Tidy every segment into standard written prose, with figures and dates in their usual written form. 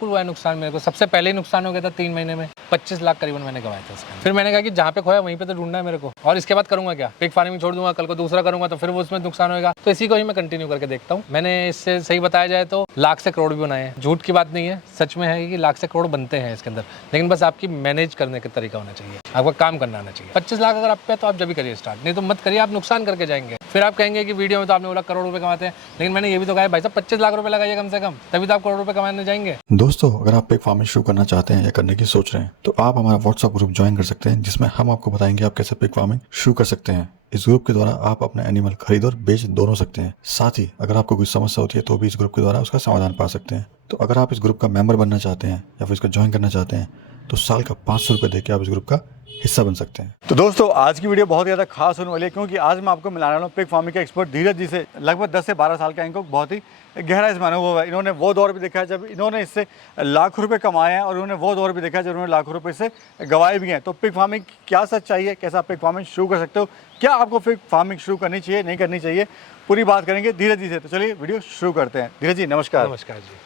हुआ है नुकसान मेरे को। सबसे पहले ही नुकसान हो गया था 3 महीने में, 25 लाख करीबन मैंने कमाए थे उसके। फिर मैंने कहा कि जहाँ पे खोया वहीं पे तो ढूंढना है मेरे को, और इसके बाद करूंगा क्या? पिग फार्मिंग छोड़ दूंगा, कल को दूसरा करूंगा तो फिर वो उसमें नुकसान होगा, तो इसी को ही मैं कंटिन्यू करके देखता हूँ। मैंने इससे सही बताया जाए तो लाख से करोड़ भी बनाए हैं। झूठ की बात नहीं है, सच में है कि लाख से करोड़ बनते हैं इसके अंदर, लेकिन बस आपकी मैनेज करने का तरीका होना चाहिए, आपका काम करना आना चाहिए। 25 लाख अगर आप पे तो आप जब भी करिए स्टार्ट, नहीं तो मत करिए, आप नुकसान करके जाएंगे। फिर आप कहेंगे कि वीडियो में तो आपने बोला करोड़ रुपए कमाते हैं, लेकिन मैंने ये भी तो कहा भाई साहब 25 लाख रुपए लगाइए कम से कम, तभी तो आप करोड़ रुपए कमाने जाएंगे। दोस्तों, अगर आप पिग फार्मिंग शुरू करना चाहते हैं या करने की सोच रहे हैं तो आप हमारा व्हाट्सएप ग्रुप ज्वाइन कर सकते हैं, जिसमें हम आपको बताएंगे आप कैसे पिग फार्मिंग शुरू कर सकते हैं। इस ग्रुप के द्वारा आप अपने एनिमल खरीद और बेच दोनों सकते हैं। साथ ही अगर आपको कोई समस्या होती है तो भी इस ग्रुप के द्वारा उसका समाधान पा सकते हैं। तो अगर आप इस ग्रुप का मेंबर बनना चाहते हैं या फिर इसको ज्वाइन करना चाहते हैं तो साल का 500 रुपये देकर आप इस ग्रुप का हिस्सा बन सकते हैं। तो दोस्तों, आज की वीडियो बहुत ज़्यादा खास होने वाली है, क्योंकि आज मैं आपको मिलाने वाला हूँ पिग फार्मिंग के एक्सपर्ट धीरज जी से। लगभग 10 से 12 साल का इनको बहुत ही गहरा इसमें अनुभव है। इन्होंने वो दौर भी देखा है जब इन्होंने इससे लाख रुपए कमाए हैं, और इन्होंने वो दौर भी देखा है जब उन्होंने लाखों रुपए से गंवाए भी हैं। तो पिग फार्मिंग क्या सच्चाई है, कैसे आप पिग फार्मिंग शुरू कर सकते हो, क्या आपको पिग फार्मिंग शुरू करनी चाहिए, नहीं करनी चाहिए, पूरी बात करेंगे धीरज जी से। तो चलिए वीडियो शुरू करते हैं। धीरज जी नमस्कार। नमस्कार जी,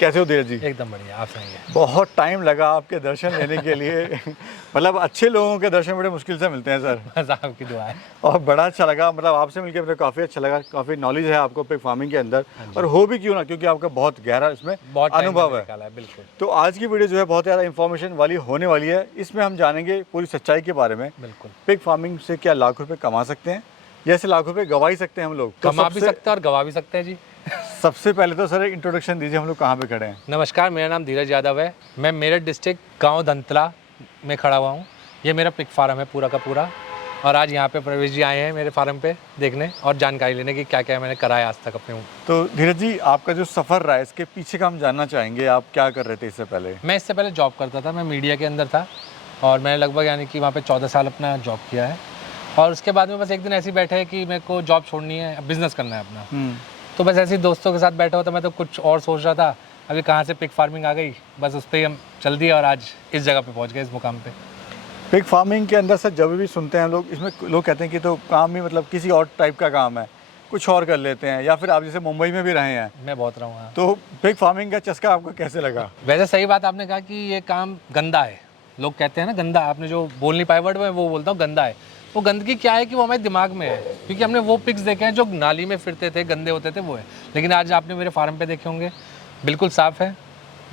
कैसे हो धीरज जी? एकदम बढ़िया, आप सही है। बहुत टाइम लगा आपके दर्शन लेने के लिए मतलब अच्छे लोगों के दर्शन बड़े मुश्किल से मिलते हैं सर। बस आपकी दुआ है। और बड़ा अच्छा लगा, मतलब आपसे मिलकर मुझे काफ़ी अच्छा लगा। काफ़ी नॉलेज है आपको पिग फार्मिंग के अंदर, और हो भी क्यों ना, क्योंकि आपका बहुत गहरा इसमें बहुत अनुभव है। बिल्कुल। तो आज की वीडियो जो है बहुत ज़्यादा इन्फॉर्मेशन वाली होने वाली है। इसमें हम जानेंगे पूरी सच्चाई के बारे में। बिल्कुल। पिग फार्मिंग से क्या लाख रुपए कमा सकते हैं, जैसे लाख रुपए गवा ही सकते हैं हम लोग? तो कमा भी सकते हैं और गवा भी सकते हैं जी। सबसे पहले तो सर इंट्रोडक्शन दीजिए, हम लोग कहाँ पे खड़े हैं? नमस्कार, मेरा नाम धीरज यादव है। मैं मेरठ डिस्ट्रिक्ट गांव धंतला में खड़ा हुआ हूँ। ये मेरा पिग फार्म है पूरा का पूरा, और आज यहाँ पे प्रवेश जी आए हैं मेरे फार्म पे देखने और जानकारी लेने की क्या क्या मैंने करा है आज तक अपने। तो धीरज जी, आपका जो सफ़र रहा है इसके पीछे का हम जानना चाहेंगे। आप क्या कर रहे थे इससे पहले? मैं इससे पहले जॉब करता था, मैं मीडिया के अंदर था, और मैंने लगभग यानी कि वहाँ पे 14 साल अपना जॉब किया है। और उसके बाद में बस एक दिन ऐसे ही बैठे कि मेरे को जॉब छोड़नी है, बिजनेस करना है अपना। तो बस ऐसे ही दोस्तों के साथ बैठा हुआ था, मैं तो कुछ और सोच रहा था, अभी कहाँ से पिग फार्मिंग आ गई, बस उस पर ही हम चल दिए और आज इस जगह पे पहुँच गए, इस मुकाम पे। पिग फार्मिंग के अंदर सर जब भी सुनते हैं लोग, इसमें लोग कहते हैं कि तो काम ही मतलब किसी और टाइप का काम है, कुछ और कर लेते हैं, या फिर आप जैसे मुंबई में भी रहे हैं। मैं बहुत रहा हूँ। तो पिग फार्मिंग का चस्का आपको कैसे लगा? वैसे सही बात आपने कहा कि ये काम गंदा है, लोग कहते हैं ना गंदा, आपने जो बोल नहीं पाए वर्ड में वो बोलता हूँ गंदा है। वो गंदगी क्या है कि वो हमारे दिमाग में है, क्योंकि हमने वो पिग्स देखे हैं जो नाली में फिरते थे, गंदे होते थे, वो है। लेकिन आज आपने मेरे फार्म पे देखे होंगे, बिल्कुल साफ़ है,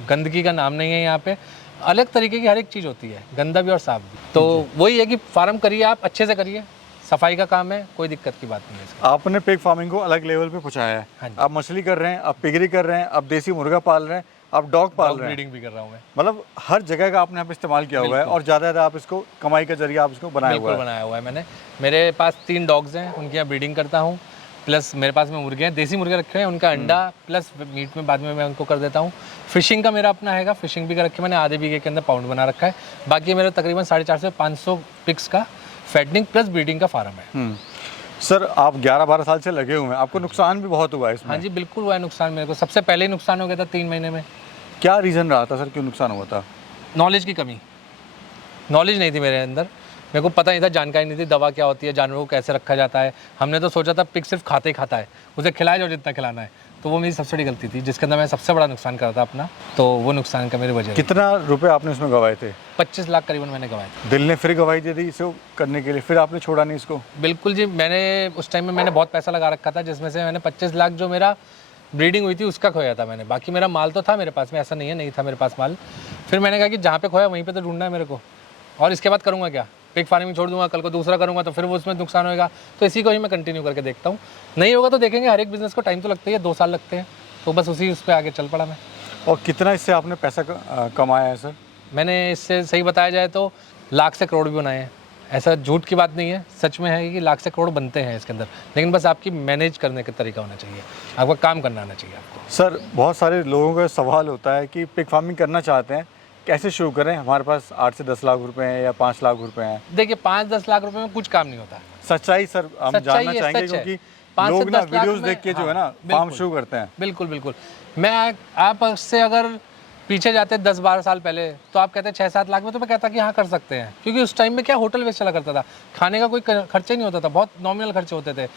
गंदगी का नाम नहीं है यहाँ पे। अलग तरीके की हर एक चीज़ होती है, गंदा भी और साफ भी। तो वही है कि फार्म करिए, आप अच्छे से करिए, सफाई का काम है, कोई दिक्कत की बात नहीं है इसका। आपने पिग फार्मिंग को अलग लेवल पे पहुंचाया है। हाँ जी। आप मछली कर रहे हैं, आप पिगरी कर रहे हैं, आप देसी मुर्गा पाल रहे हैं, आप डॉग पाल रहे हैं, ब्रीडिंग भी कर रहा हूँ मैं। मतलब हर जगह का आपने यहाँ पे इस्तेमाल किया हुआ है, और ज़्यादा आप इसको कमाई का जरिया आप इसको बनाया हुआ है। बनाया हुआ है मैंने। मेरे पास 3 डॉग्स हैं, उनकी यहाँ ब्रीडिंग करता हूँ, प्लस मेरे पास में मुर्गे हैं, देसी मुर्गे रखे हैं, उनका अंडा प्लस मीट में बाद में मैं उनको कर देता हूँ। फिशिंग का मेरा अपना हैगा, फिशिंग भी कर रखी है मैंने, आधे बीघे के अंदर पाउंड बना रखा है। बाकी मेरा तकरीबन 450 से 500 पिग्स का फैटनिंग प्लस ब्रीडिंग का फार्म है। सर आप 11-12 साल से लगे हुए हैं, आपको नुकसान भी बहुत हुआ है इसमें? हाँ जी, बिल्कुल हुआ है नुकसान मेरे को। सबसे पहले ही नुकसान हो गया था 3 महीने में। क्या रीज़न रहा था सर, क्यों नुकसान हुआ था? नॉलेज की कमी, नॉलेज नहीं थी मेरे अंदर, मेरे को पता नहीं था, जानकारी नहीं थी दवा क्या होती है, जानवरों को कैसे रखा जाता है। हमने तो सोचा था पिग सिर्फ खाते ही खाता है, उसे खिलाया जाओ जितना खिलाना है। तो वो मेरी सबसे बड़ी गलती थी, जिसके अंदर मैं सबसे बड़ा नुकसान करा था अपना। तो वो नुकसान का मेरी वजह। कितना रुपए आपने इसमें गंवाए थे? 25 लाख करीबन मैंने गंवाए थे। दिल ने फिर गवाही दे दी इसे करने के लिए, फिर आपने छोड़ा नहीं इसको? बिल्कुल जी, मैंने उस टाइम में मैंने बहुत पैसा लगा रखा था, जिसमें से मैंने 25 लाख जो मेरा ब्रीडिंग हुई थी उसका खोया था मैंने। बाकी मेरा माल तो था मेरे पास में, ऐसा नहीं है नहीं था मेरे पास माल। फिर मैंने कहा कि जहाँ पे खोया वहीं पे तो ढूंढना है मेरे को, और इसके बाद करूँगा क्या? पिग फार्मिंग छोड़ दूंगा, कल को दूसरा करूँगा तो फिर वो उसमें नुकसान होगा, तो इसी को ही मैं कंटिन्यू करके देखता हूँ। नहीं होगा तो देखेंगे, हर एक बिज़नेस को टाइम तो लगता ही है, 2 साल लगते हैं, तो बस उस पर आगे चल पड़ा मैं। और कितना इससे आपने पैसा कमाया है सर? मैंने इससे सही बताया जाए तो लाख से करोड़ भी बनाए हैं। ऐसा झूठ की बात नहीं है, सच में है कि लाख से करोड़ बनते हैं इसके अंदर, लेकिन बस आपकी मैनेज करने का तरीका होना चाहिए, आपका काम करना आना चाहिए आपको। सर बहुत सारे लोगों का सवाल होता है कि पिग फार्मिंग करना चाहते हैं, कैसे शुरू करें? हमारे पास 8 से 10 लाख रुपए हैं या 5 लाख रुपए हैं। देखिए 5-10 लाख रुपए में कुछ काम नहीं होता। सच्चाई सर हम सच्चाई जानना है, चाहेंगे, सच है। क्योंकि 5 से लोग ना 10 लाख वीडियोस में, देख के जो है हाँ, ना फार्म बिल्कुल। शुरू करते हैं। बिल्कुल बिल्कुल। मैं आप से अगर पीछे जाते 10-12 साल पहले तो आप कहते 6-7 लाख में, तो मैं कहता कि हाँ कर सकते हैं, क्योंकि उस टाइम में क्या होटल बेस चला करता था, खाने का कोई खर्चा नहीं होता था, बहुत नॉमिनल खर्चे होते थे।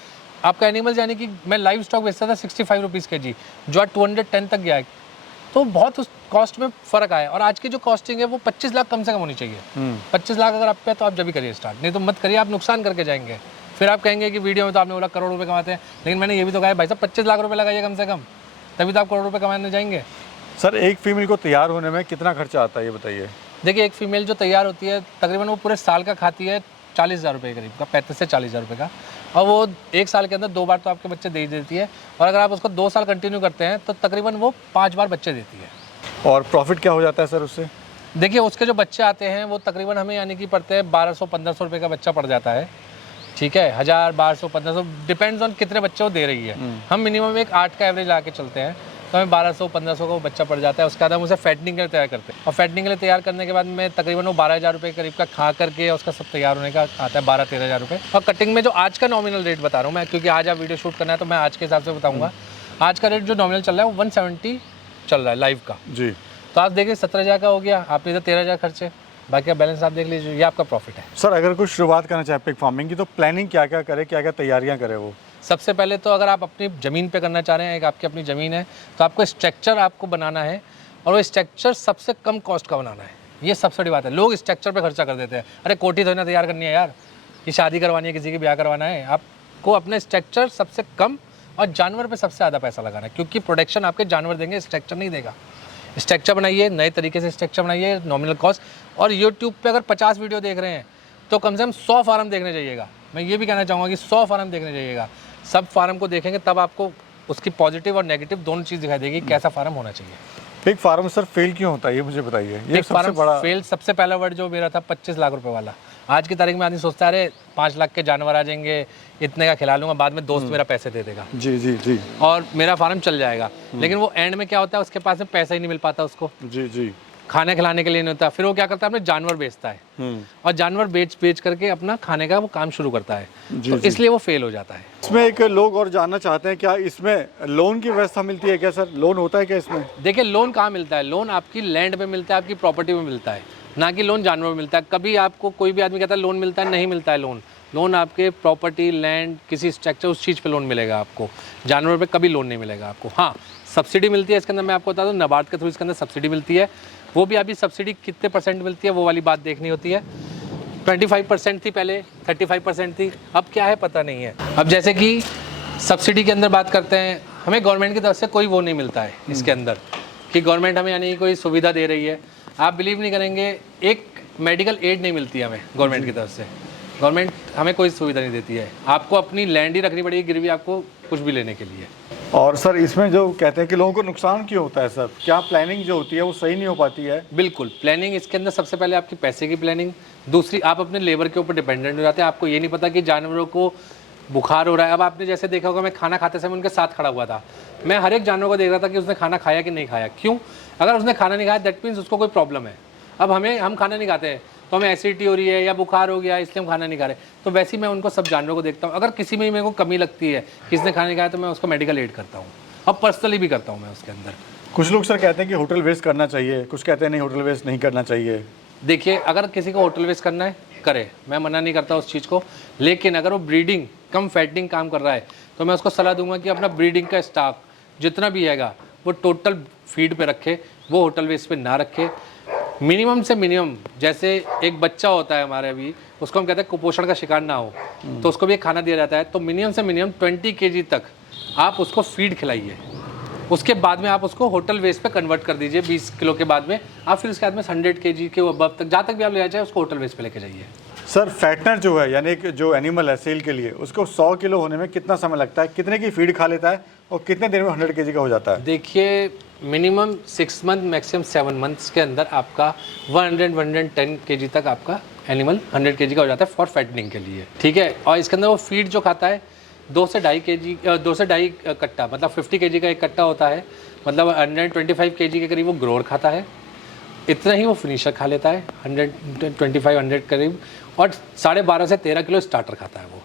आपका एनिमल्स यानी कि मैं लाइव स्टॉक बेचता था 65 रुपीज़ kg, जो आज 210 तक गया है। तो बहुत उस कॉस्ट में फ़र्क आया। और आज की जो कॉस्टिंग है वो 25 लाख कम से कम होनी चाहिए। 25 लाख अगर आप पे तो आप जब भी करिए स्टार्ट, नहीं तो मत करिए, आप नुकसान करके जाएंगे। फिर आप कहेंगे कि वीडियो में तो आपने बोला करोड़ रुपए कमाते हैं, लेकिन मैंने ये भी तो कहा है भाई साहब 25 लाख रुपए लगाइए कम से कम, तभी तो आप करोड़ रुपए कमाने जाएंगे। सर एक फीमेल को तैयार होने में कितना खर्चा आता है ये बताइए। देखिए एक फ़ीमेल जो तैयार होती है तकरीबन वो पूरे साल का खाती है 40,000 रुपये के करीब का, 35 से 40,000 रुपये का, और वो 1 साल के अंदर 2 बार तो आपके बच्चे दे ही देती है। और अगर आप उसको 2 साल कंटिन्यू करते हैं तो तकरीबन वो 5 बार बच्चे देती है। और प्रॉफिट क्या हो जाता है सर उससे? देखिए उसके जो बच्चे आते हैं वो तकरीबन हमें यानी कि पड़ते हैं 1200-1500 रुपये का बच्चा पड़ जाता है। ठीक है, 1000, 1200-1500 डिपेंड्स ऑन कितने बच्चे वो दे रही है। हम मिनिमम एक 8 का एवरेज ला के चलते हैं, तो हमें 1200-1500 का वो बच्चा पड़ जाता है। उसके बाद हम उसे फैटनिंग के लिए तैयार करते हैं, और फैटनिंग के लिए तैयार करने के बाद में तकरीबन वो 12,000 रुपये करीब का खा करके उसका सब तैयार होने का आता है 12-13,000 रुपये। और कटिंग में जो आज का नॉमिनल रेट बता रहा हूँ मैं, क्योंकि आज आप वीडियो शूट करना है तो मैं आज के हिसाब से बताऊँगा। आज का रेट जो नॉमिनल चल रहा है वो 170 चल रहा है लाइव का जी। तो आप देखिए 17,000 का हो गया, आपने इधर 13,000 खर्चे, बाकी का बैलेंस आप देख लीजिए, ये आपका प्रॉफिट है। सर अगर कुछ शुरुआत करना चाहे पिग फार्मिंग की तो प्लानिंग क्या क्या करे, क्या क्या तैयारियां करे वो? सबसे पहले तो अगर आप अपनी ज़मीन पे करना चाह रहे हैं, एक आपकी अपनी ज़मीन है, तो आपको स्ट्रक्चर आपको बनाना है, और वो स्ट्रक्चर सबसे कम कॉस्ट का बनाना है। ये सबसे बड़ी बात है, लोग स्ट्रक्चर पे खर्चा कर देते हैं। अरे कोठी थोड़ी ना तैयार करनी है यार, ये शादी करवानी है, किसी की ब्याह करवाना है, आपको अपने स्ट्रक्चर सबसे कम और जानवर पे सबसे ज़्यादा पैसा लगाना है, क्योंकि प्रोडक्शन आपके जानवर देंगे, स्ट्रक्चर नहीं देगा। स्ट्रक्चर बनाइए, नए तरीके से स्ट्रक्चर बनाइए, नॉमिनल कॉस्ट। और यूट्यूब पे अगर 50 वीडियो देख रहे हैं तो कम से कम 100 फार्म देखने जाइएगा। मैं ये भी कहना चाहूँगा कि 100 फार्म देखने जाइएगा। सब फार्म को देखेंगे तब आपको उसकी पॉजिटिव और नेगेटिव दोनों चीज़ दिखाई देगी, कैसा फार्म होना चाहिए। पिग फार्म सर फेल क्यों होता है ये मुझे बताइए। ये सबसे बड़ा फेल, सबसे पहला वर्ड जो मेरा था 25 लाख रुपए वाला। आज की तारीख में आदमी सोचता है अरे 5 लाख के जानवर आ जाएंगे, इतने का खिला लूंगा, बाद में दोस्त मेरा पैसे दे देगा जी जी जी और मेरा फार्म चल जाएगा। लेकिन वो एंड में क्या होता है, उसके पास में पैसा ही नहीं मिल पाता उसको, जी जी खाने खिलाने के लिए नहीं होता। फिर वो क्या करता है, अपने जानवर बेचता है और जानवर बेच करके अपना खाने का वो काम शुरू करता है, तो इसलिए वो फेल हो जाता है। इसमें एक लोग और जानना चाहते हैं क्या इसमें लोन की व्यवस्था मिलती है क्या सर? लोन होता है क्या इसमें? देखिए लोन कहाँ मिलता है, लोन आपकी लैंड पे मिलता है, आपकी प्रॉपर्टी में मिलता है, ना कि लोन जानवर में मिलता है। कभी आपको कोई भी आदमी कहता है लोन मिलता है, नहीं मिलता है लोन। लोन आपके प्रॉपर्टी, लैंड, किसी स्ट्रक्चर, उस चीज़ पे लोन मिलेगा आपको, जानवर पे कभी लोन नहीं मिलेगा आपको। हाँ सब्सिडी मिलती है इसके अंदर, मैं आपको बता दूँ नाबार्ड के थ्रू इसके अंदर सब्सिडी मिलती है। वो भी अभी सब्सिडी कितने % मिलती है वो वाली बात देखनी होती है। 25% थी पहले, 35% थी, अब क्या है पता नहीं है। अब जैसे कि सब्सिडी के अंदर बात करते हैं, हमें गवर्नमेंट की तरफ से कोई वो नहीं मिलता है इसके अंदर कि गवर्नमेंट हमें यानी कोई सुविधा दे रही है। आप बिलीव नहीं करेंगे, एक मेडिकल एड नहीं मिलती है हमें गवर्नमेंट की तरफ से। गवर्नमेंट हमें कोई सुविधा नहीं देती है, आपको अपनी लैंड ही रखनी पड़ेगी गिरवी आपको कुछ भी लेने के लिए। और सर इसमें जो कहते हैं कि लोगों को नुकसान क्यों होता है सर, क्या प्लानिंग जो होती है वो सही नहीं हो पाती है? बिल्कुल, प्लानिंग इसके अंदर सबसे पहले आपकी पैसे की प्लानिंग, दूसरी आप अपने लेबर के ऊपर डिपेंडेंट हो जाते हैं। आपको ये नहीं पता कि जानवरों को बुखार हो रहा है। अब आपने जैसे देखा होगा, मैं खाना खाते समय उनके साथ खड़ा हुआ था, मैं हर एक जानवर को देख रहा था कि उसने खाना खाया कि नहीं खाया। क्यों? अगर उसने खाना नहीं खाया दैट मीन्स उसको कोई प्रॉब्लम है। अब हम खाना नहीं खाते हैं तो हमें एसिडिटी हो रही है या बुखार हो गया इसलिए हम खाना नहीं खा रहे, तो वैसे ही मैं उनको सब जानवरों को देखता हूँ। अगर किसी में ही मेरे को कमी लगती है, किसने खाना नहीं खाया, तो मैं उसको मेडिकल एड करता हूँ, अब पर्सनली भी करता हूँ मैं उसके अंदर। कुछ लोग सर कहते हैं कि होटल वेस्ट करना चाहिए, कुछ कहते हैं नहीं होटल वेस्ट नहीं करना चाहिए। देखिए अगर किसी को होटल वेस्ट करना है करे, मैं मना नहीं करता उस चीज़ को, लेकिन अगर वो ब्रीडिंग कम फैटिंग काम कर रहा है तो मैं उसको सलाह दूंगा कि अपना ब्रीडिंग का स्टॉक जितना भी हैगा वो टोटल फीड पे रखे, वो होटल वेस्ट पे ना रखे। मिनिमम से मिनिमम, जैसे एक बच्चा होता है हमारे अभी, उसको हम कहते हैं कुपोषण का शिकार ना हो, तो उसको भी एक खाना दिया जाता है, तो मिनिमम से मिनिमम 20 kg तक आप उसको फीड खिलाइए। उसके बाद में आप उसको होटल वेस्ट पे कन्वर्ट कर दीजिए 20 किलो के बाद में, आप फिर उसके बाद में 100 kg के अबव तक जहाँ तक भी आप ले जाए उसको होटल वेस्ट पे लेके जाइए। सर फैटनर जो है यानी कि जो एनिमल है सेल के लिए, उसको 100 किलो होने में कितना समय लगता है, कितने की फीड खा लेता है और कितने दिन में 100 kg का हो जाता है? देखिए मिनिमम 6 मंथ मैक्सिमम 7 मंथ्स के अंदर आपका 110 kg तक आपका एनिमल 100 kg का हो जाता है फॉर फैटनिंग के लिए, ठीक है। और इसके अंदर वो फीड जो खाता है 2 से ढाई कट्टा, मतलब 50 kg का एक कट्टा होता है, मतलब 125 kg के करीब वो ग्रोअर खाता है, इतना ही वो फिनिशर खा लेता है 125-100 करीब, और 12.5 से 13 किलो स्टार्टर खाता है वो।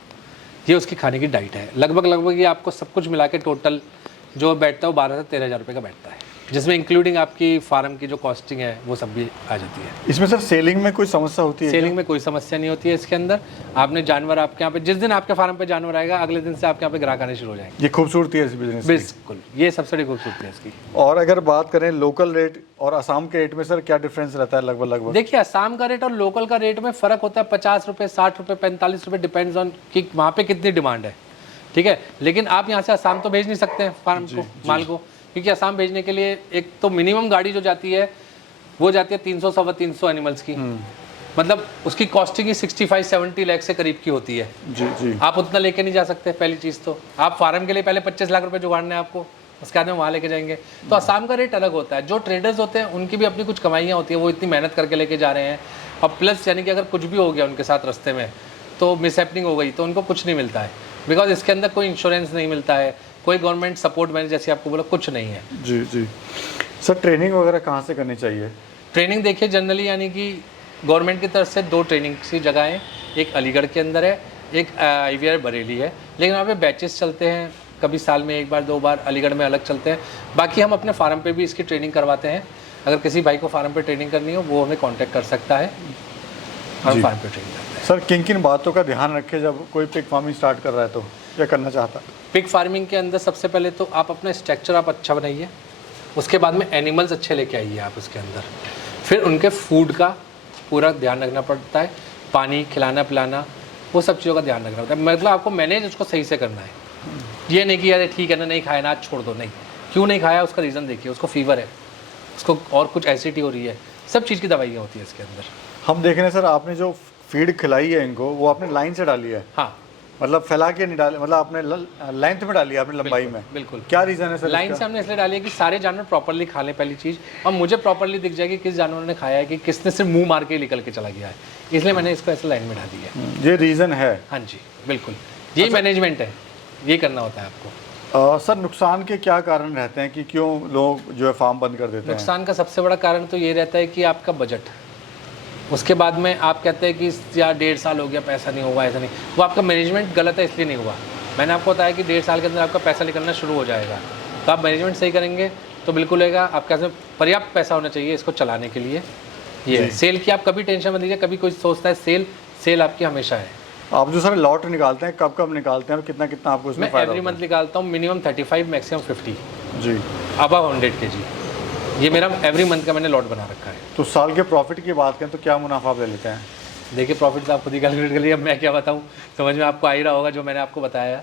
ये उसकी खाने की डाइट है। लगभग ये आपको सब कुछ मिला के टोटल जो बैठता है वो 12 से 13 हज़ार रुपये का बैठता है। जिसमें इंक्लूडिंग आपकी फार्म की जो कॉस्टिंग है वो सब भी आ जाती है। इसमें सर सेलिंग में कोई समस्या होती है? सेलिंग में कोई समस्या नहीं होती है इसके अंदर। आपने जानवर आपके यहाँ पे जिस दिन आपके फार्म पे जानवर आएगा अगले दिन से आपके यहाँ पे ग्राहक आने शुरू हो जाएंगे। ये खूबसूरती है इस बिजनेस की। बिल्कुल, ये सबसे बड़ी खूबसूरती है इसकी। और अगर बात करें लोकल रेट और असम के रेट में सर क्या डिफरेंस रहता है लगभग? देखिए, असम का रेट और लोकल का रेट में फ़र्क होता है 50 रुपये, 60 रुपये, 45 रुपये, डिपेंड्स ऑन कि वहाँ पे कितनी डिमांड है। ठीक है, लेकिन आप यहाँ से असम तो भेज नहीं सकते हैं फार्म को, माल को, क्योंकि असम भेजने के लिए एक तो मिनिमम गाड़ी जो जाती है वो जाती है 300 सवा 300 एनिमल्स की, मतलब उसकी कॉस्टिंग ही 65-70 लाख से करीब की होती है। जी। आप उतना लेके नहीं जा सकते। पहली चीज़ तो आप फार्म के लिए पहले 25 लाख रुपए जुगाड़ने हैं आपको, उसके बाद में वहाँ लेके जाएंगे। तो असम का रेट अलग होता है। जो ट्रेडर्स होते हैं उनकी भी अपनी कुछ कमाइयाँ होती है, वो इतनी मेहनत करके लेके जा रहे हैं, और प्लस यानी कि अगर कुछ भी हो गया उनके साथ रास्ते में तो मिसहैपनिंग हो गई तो उनको कुछ नहीं मिलता है, बिकॉज इसके अंदर कोई इंश्योरेंस नहीं मिलता है, कोई गवर्नमेंट सपोर्ट मैंने जैसे आपको बोला कुछ नहीं है। जी। सर ट्रेनिंग वगैरह कहाँ से करनी चाहिए? ट्रेनिंग देखिए जनरली यानी कि गवर्नमेंट की तरफ से 2 ट्रेनिंग की जगह हैं, एक अलीगढ़ के अंदर है, एक IVR बरेली है, लेकिन वहाँ पे बैचेस चलते हैं, कभी साल में 1 बार 2 बार अलीगढ़ में अलग चलते हैं। बाकी हम अपने फार्म पे भी इसकी ट्रेनिंग करवाते हैं। अगर किसी भाई को फार्म पे ट्रेनिंग करनी हो वो हमें कांटेक्ट कर सकता है, हम फार्म पे ट्रेनिंग करते हैं। सर किन बातों का ध्यान रखें जब कोई पिग फार्मिंग स्टार्ट कर रहा है तो क्या करना चाहता है? पिग फार्मिंग के अंदर सबसे पहले तो आप अपना स्ट्रक्चर आप अच्छा बनाइए, उसके बाद में एनिमल्स अच्छे लेके आइए आप उसके अंदर, फिर उनके फूड का पूरा ध्यान रखना पड़ता है, पानी खिलाना पिलाना वो सब चीज़ों का ध्यान रखना पड़ता है। मतलब आपको मैनेज उसको सही से करना है, ये नहीं कि यार ठीक है ना नहीं खाया ना आज छोड़ दो, नहीं, क्यों नहीं खाया उसका रीज़न देखिए, उसको फीवर है, उसको और कुछ एसिडिटी हो रही है, सब चीज़ की दवाइयाँ होती है इसके अंदर। हम देख रहे हैं सर आपने जो फीड खिलाई है इनको वो आपने लाइन से डाली है? हाँ, मतलब फैला के नहीं डाली, मतलब आपने लेंथ में डाली है, आपने लंबाई में? बिल्कुल। क्या रीज़न है सर? लाइन से हमने इसलिए डाली है कि सारे जानवर प्रॉपर्ली खा लें पहली चीज़, और मुझे प्रॉपर्ली दिख जाएगी किस जानवर ने खाया है, कि किसने सिर्फ मुंह मार के निकल के चला गया है, इसलिए मैंने इसको ऐसे लाइन में डाली है। ये रीज़न है? हाँ जी बिल्कुल, ये मैनेजमेंट है, ये करना होता है आपको। सर नुकसान के क्या कारण रहते हैं कि क्यों लोग जो है फार्म बंद कर देते हैं? नुकसान का सबसे बड़ा कारण तो ये रहता है कि आपका बजट, उसके बाद में आप कहते हैं कि यार 1.5 साल हो गया पैसा नहीं हुआ, ऐसा नहीं, वो आपका मैनेजमेंट गलत है इसलिए नहीं हुआ। मैंने आपको बताया कि 1.5 साल के अंदर आपका पैसा निकलना शुरू हो जाएगा, तो आप मैनेजमेंट सही करेंगे तो बिल्कुल होगा। आपके पास पर्याप्त पैसा होना चाहिए इसको चलाने के लिए। ये सेल की आप कभी टेंशन मत लीजिए, कभी कोई सोचता है सेल आपकी हमेशा है। आप जो सर लॉट निकालते हैं कब निकालते हैं और कितना आपको उसमें मैं एवरी मंथ निकालता हूँ, मिनिमम 35 मैक्सिमम 50 जी, अबव 100 kg, ये मेरा एवरी मंथ का मैंने लॉट बना रखा है। तो साल के प्रॉफिट की बात करें तो क्या मुनाफा आप ले लेते हैं? देखिए प्रॉफिट तो आप खुद ही कैलकुलेट कर लीजिए, अब मैं क्या बताऊँ, समझ में आपको आ ही रहा होगा जो मैंने आपको बताया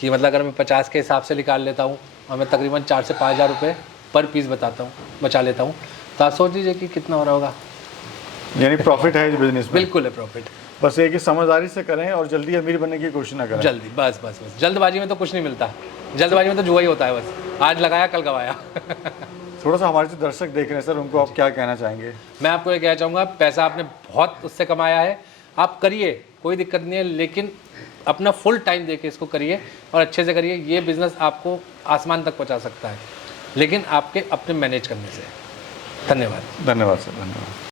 कि मतलब अगर मैं 50 के हिसाब से निकाल लेता हूँ और मैं तकरीबन 4 से 5 हज़ार रुपये पर पीस बचा लेता हूँ, तो आप सोच लीजिए कि कितना हो रहा होगा। यानी प्रॉफिट है इस बिजनेस में? बिल्कुल है प्रॉफिट। बस एक ही समझदारी से करें और जल्दी अमीर बनने की कोशिश ना करें। जल्दी बस जल्दबाजी में तो कुछ नहीं मिलता, जल्दबाजी में तो जुआ ही होता है, बस आज लगाया कल गवाया। थोड़ा सा हमारे जो दर्शक देख रहे हैं सर उनको आप क्या कहना चाहेंगे? मैं आपको ये कहना चाहूँगा, पैसा आपने बहुत उससे कमाया है, आप करिए कोई दिक्कत नहीं है, लेकिन अपना फुल टाइम देके इसको करिए और अच्छे से करिए। ये बिज़नेस आपको आसमान तक पहुँचा सकता है, लेकिन आपके अपने मैनेज करने से। धन्यवाद। धन्यवाद सर, धन्यवाद।